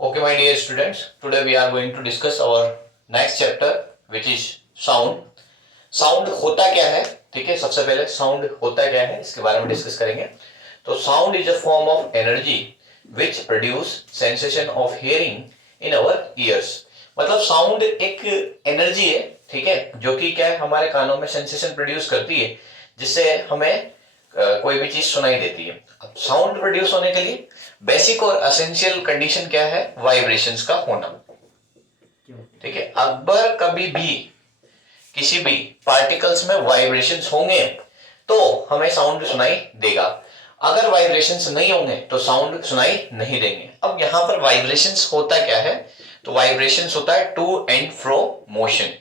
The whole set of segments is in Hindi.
Okay, my dear students, today we are going to discuss our next chapter, which is sound. Sound होता क्या है, ठीक है। सबसे पहले साउंड होता क्या है इसके बारे में डिस्कस करेंगे। तो sound is a form of energy which produce sensation of hearing in our years. मतलब साउंड एक एनर्जी है, ठीक है, जो कि क्या है, हमारे कानों में सेंसेशन प्रोड्यूस करती है, जिससे हमें कोई भी चीज सुनाई देती है। अब साउंड प्रोड्यूस होने के लिए बेसिक और एसेंशियल कंडीशन क्या है, वाइब्रेशंस का होना, ठीक है। अगर कभी भी किसी भी पार्टिकल्स में वाइब्रेशंस होंगे तो हमें साउंड सुनाई देगा, अगर वाइब्रेशंस नहीं होंगे तो साउंड सुनाई नहीं देंगे। अब यहां पर वाइब्रेशंस होता क्या है, तो वाइब्रेशंस होता है टू एंड फ्रो मोशन,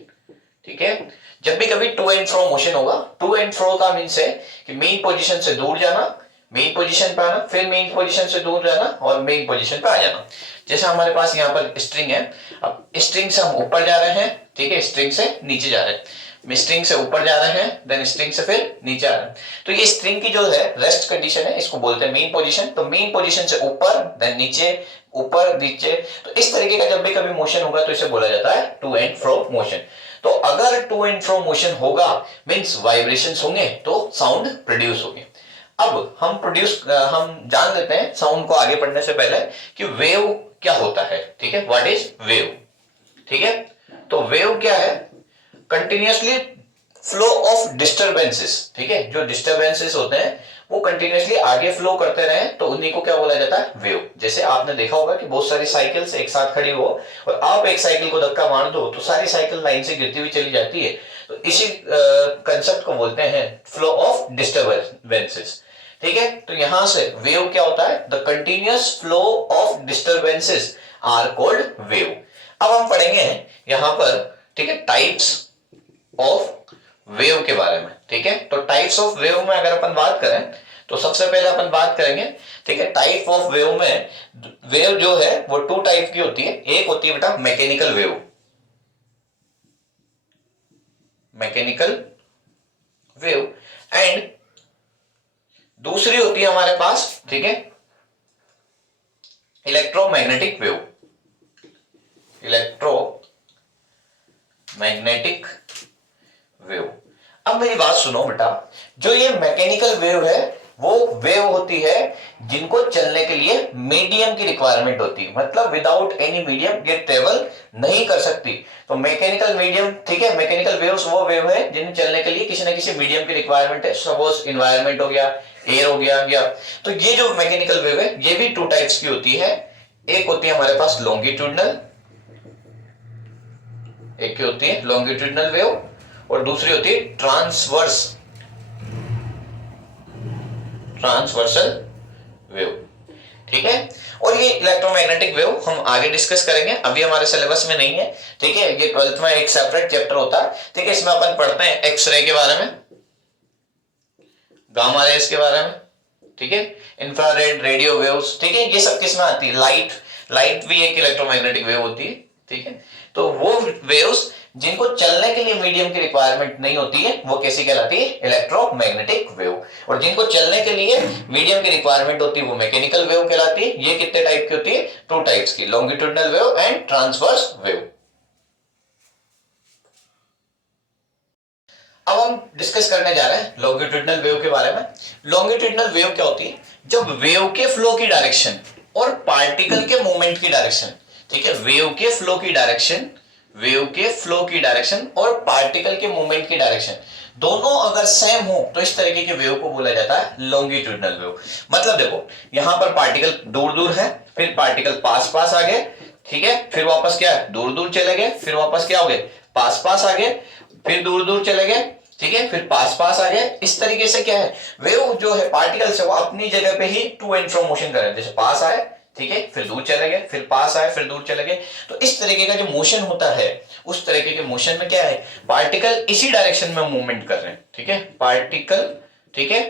ठीक है। जब भी कभी टू एंड फ्रो मोशन होगा, टू एंड फ्रो का मीन्स है कि मेन पोजीशन से दूर जाना, मेन पोजीशन पे आना, फिर मेन पोजीशन से दूर जाना और मेन पोजीशन पे आ जाना। जैसे हमारे पास यहाँ पर स्ट्रिंग है, अब स्ट्रिंग से हम ऊपर जा रहे हैं, ठीक है, स्ट्रिंग से नीचे जा रहे हैं, स्ट्रिंग से ऊपर जा रहे हैं, देन स्ट्रिंग से फिर नीचे आ रहे हैं। तो ये स्ट्रिंग की जो है रेस्ट कंडीशन है, इसको बोलते हैं मेन पोजीशन। तो मेन पोजीशन से ऊपर, देन नीचे, ऊपर नीचे, तो इस तरीके का जब भी कभी मोशन होगा तो इसे बोला जाता है टू एंड फ्रो मोशन। तो अगर टू एंड फ्रो मोशन होगा मींस वाइब्रेशंस होंगे तो साउंड प्रोड्यूस होंगे। अब हम जान लेते हैं साउंड को आगे पढ़ने से पहले कि वेव क्या होता है, ठीक है। व्हाट इज वेव, ठीक है। तो वेव क्या है, कंटिन्यूअसली फ्लो ऑफ डिस्टरबेंसेस, ठीक है। जो डिस्टरबेंसेस होते हैं वो कंटिन्यूअसली आगे फ्लो करते रहे तो उन्हीं को क्या बोला जाता है, वेव। जैसे आपने देखा होगा कि बहुत सारी साइकिल्स एक साथ खड़ी हो और आप एक साइकिल को धक्का मार दो तो सारी साइकिल लाइन से गिरती हुई चली जाती है। तो इसी कंसेप्ट को बोलते हैं फ्लो ऑफ डिस्टरबेंसेस, ठीक है। तो यहां से वेव क्या होता है, the continuous flow of disturbances are called wave. अब हम पढ़ेंगे यहां पर, ठीक है, टाइप्स ऑफ वेव के बारे में, ठीक है। तो टाइप्स ऑफ वेव में अगर अपन बात करें तो सबसे पहले अपन बात करेंगे, ठीक है, टाइप ऑफ वेव में। वेव जो है वो टू टाइप की होती है। एक होती है बेटा mechanical wave, mechanical wave, and दूसरी होती है हमारे पास, ठीक है, इलेक्ट्रोमैग्नेटिक वेव, इलेक्ट्रोमैग्नेटिक वेव। अब मेरी बात सुनो बेटा, जो ये मैकेनिकल वेव है वो वेव होती है जिनको चलने के लिए मीडियम की रिक्वायरमेंट होती है, मतलब विदाउट एनी मीडियम ये ट्रेवल नहीं कर सकती। तो मैकेनिकल मीडियम, ठीक है, मैकेनिकल वेव्स वो वेव है जिन्हें चलने के लिए किसी ना किसी मीडियम की रिक्वायरमेंट है। सपोज इन्वायरमेंट हो गया, एयर हो गया, या तो ये जो मैकेनिकल वेव है ये भी टू टाइप्स की होती है। एक होती है हमारे पास लॉन्गिट्यूडनल, एक होती है लॉन्गिट्यूडनल वेव और दूसरी होती है ट्रांसवर्सल वेव, ठीक है। और ये इलेक्ट्रोमैग्नेटिक वेव हम आगे डिस्कस करेंगे, अभी हमारे सिलेबस में नहीं है, ठीक है। ये 12th में एक सेपरेट चैप्टर होता है, ठीक है। इसमें अपन पढ़ते हैं एक्सरे के बारे में, गामा रेस के बारे में, ठीक है, इंफ्रारेड, रेडियो वेव्स, ठीक है। ये सब किसमें आती है, लाइट भी एक इलेक्ट्रोमैग्नेटिक वेव होती है, ठीक है। तो वो वेव्स जिनको चलने के लिए मीडियम की रिक्वायरमेंट नहीं होती है वो कैसी कहलाती है, इलेक्ट्रोमैग्नेटिक वेव। और जिनको चलने के लिए मीडियम की रिक्वायरमेंट होती है वो मैकेनिकल वेव कहलाती है। ये कितने टाइप की होती है, टू टाइप्स की, longitudinal wave and transverse wave. अब हम डिस्कस करने जा रहे हैं लॉन्गिट्यूडनल वेव के बारे में। लॉन्गिट्यूडनल वेव क्या होती है, जब वेव के फ्लो की डायरेक्शन और पार्टिकल के मूवमेंट की डायरेक्शन, ठीक है, वेव के फ्लो की डायरेक्शन और पार्टिकल के मूवमेंट की डायरेक्शन दोनों अगर सेम हो तो इस तरीके के वेव को बोला जाता है लॉन्गिट्यूडनल वेव। मतलब देखो यहां पर पार्टिकल दूर दूर है, फिर पार्टिकल पास पास आ गए, ठीक है, फिर वापस क्या है, दूर दूर चले गए, फिर वापस क्या हो गए, पास पास आ गए, फिर दूर दूर चले गए, ठीक है, फिर पास पास आ गए। इस तरीके से क्या है, वेव जो है पार्टिकल्स है वो अपनी जगह पे ही टू एंड फ्रो मोशन कर रहे हैं। जैसे पास आए, ठीक है, फिर दूर चले गए, फिर पास आए, फिर दूर चले गए। तो इस तरीके का जो मोशन होता है उस तरीके के मोशन में क्या है, पार्टिकल इसी डायरेक्शन में मूवमेंट कर रहे हैं, ठीक है, पार्टिकल, ठीक है,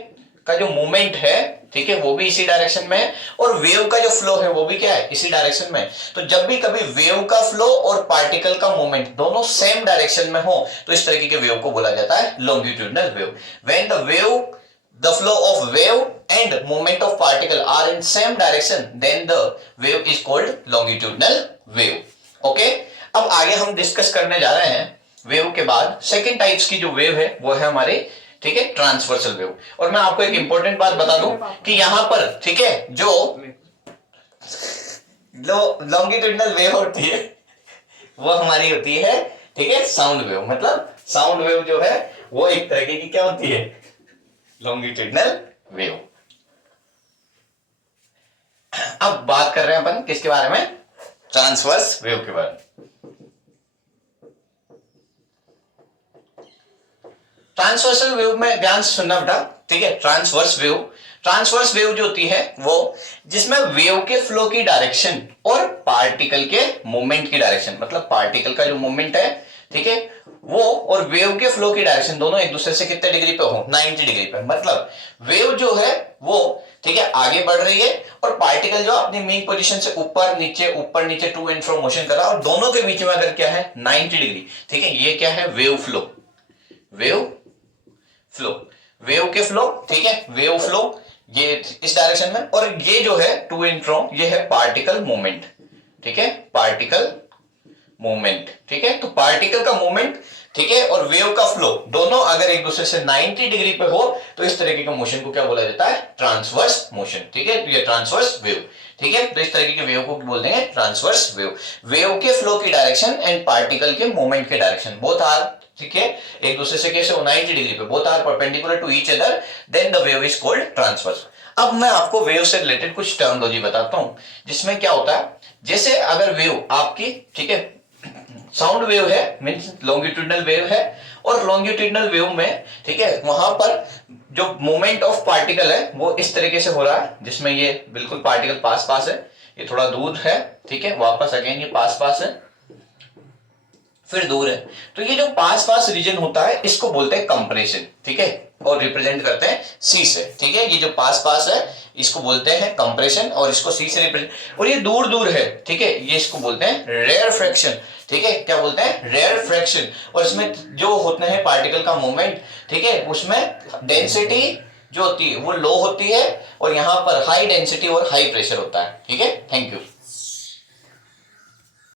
का जो मूवमेंट है, ठीक है, वो भी इसी डायरेक्शन में है और वेव का जो फ्लो है वो भी क्या है, इसी डायरेक्शन में। तो जब भी कभी वेव का फ्लो और पार्टिकल का मूवमेंट दोनों सेम डायरेक्शन में हो तो इस तरीके के वेव को बोला जाता है longitudinal wave. When the flow of wave and movement of particle are in same direction, then the wave is called longitudinal wave. Okay, अब आगे हम डिस्कस करने जा रहे हैं वेव के बाद सेकेंड टाइप्स की जो वेव है वो है हमारे, ठीक है, ट्रांसवर्सल वेव। और मैं आपको एक इंपॉर्टेंट बात बता दूं कि यहां पर, ठीक है, जो लॉन्गिट्यूडिनल वेव होती है वो हमारी होती है, ठीक है, साउंड वेव। मतलब साउंड वेव जो है वो एक तरह की क्या होती है, लॉन्गिट्यूडिनल वेव। अब बात कर रहे हैं अपन किसके बारे में, ट्रांसवर्स वेव के बारे में। ट्रांसवर्सल वेव में ध्यान से सुनना बेटा, ठीक है। ट्रांसवर्स वेव जो होती है वो जिसमें वेव के फ्लो की डायरेक्शन और पार्टिकल के मूवमेंट की डायरेक्शन, मतलब पार्टिकल का जो मूवमेंट है, ठीक है, वो और वेव के फ्लो की डायरेक्शन दोनों एक दूसरे से कितने डिग्री पे हो, 90 डिग्री पे। मतलब वेव जो है वो, ठीक है, आगे बढ़ रही है और पार्टिकल जो अपनी मेन पोजीशन से ऊपर नीचे टू एंड फ्रो मोशन कर रहा है, और दोनों के बीच में अगर क्या है 90 डिग्री, ठीक है, ये क्या है, वेव फ्लो वेव के फ्लो, ठीक है, वेव फ्लो ये इस डायरेक्शन में, और ये जो है टू एंड फ्रो ये है पार्टिकल मूवमेंट, ठीक है, पार्टिकल मूवमेंट, ठीक है। तो पार्टिकल का मूवमेंट, ठीक है, और वेव का फ्लो दोनों अगर एक दूसरे से 90 डिग्री पे हो तो इस तरीके का मोशन को क्या बोला जाता है, ट्रांसवर्स मोशन, ठीक है। तो ये ट्रांसवर्स वेव, ठीक है, तो इस तरीके के वेव को बोलते हैं ट्रांसवर्स वेव। वेव के फ्लो की डायरेक्शन एंड पार्टिकल के मूवमेंट के डायरेक्शन बोथ आर, ठीक है, एक दूसरे से कैसे हो, 90 डिग्री पे, both are perpendicular to each other, then the wave is called transverse. अब मैं आपको वेव से रिलेटेड कुछ टर्मिनोलॉजी बताता हूं, जिसमें क्या होता है, जैसे अगर वेव आपकी, ठीक है, साउंड वेव है, मींस लॉन्गिट्यूडिनल वेव है, और लॉन्गिट्यूडिनल वेव में, ठीक है, वहां पर जो मूवमेंट ऑफ पार्टिकल है वो इस तरीके से हो रहा है, जिसमें ये बिल्कुल पार्टिकल पास है, ये थोड़ा दूर है, ठीक है, वापस अगेन ये पास है, फिर दूर है। तो ये जो पास रीजन होता है इसको बोलते हैं कंप्रेशन, ठीक है, और रिप्रेजेंट करते हैं सी से, ठीक है। ये जो पास है इसको बोलते हैं कंप्रेशन और इसको सी से रिप्रेजेंट, और ये दूर है, ठीक है, ये इसको बोलते हैं रेयर फ्रैक्शन, ठीक है, क्या बोलते हैं, रेयर फ्रैक्शन। और इसमें जो होते हैं पार्टिकल का मूवमेंट, ठीक है, उसमें डेंसिटी जो होती है वो लो होती है, और यहां पर हाई डेंसिटी और हाई प्रेशर होता है, ठीक है। Thank you.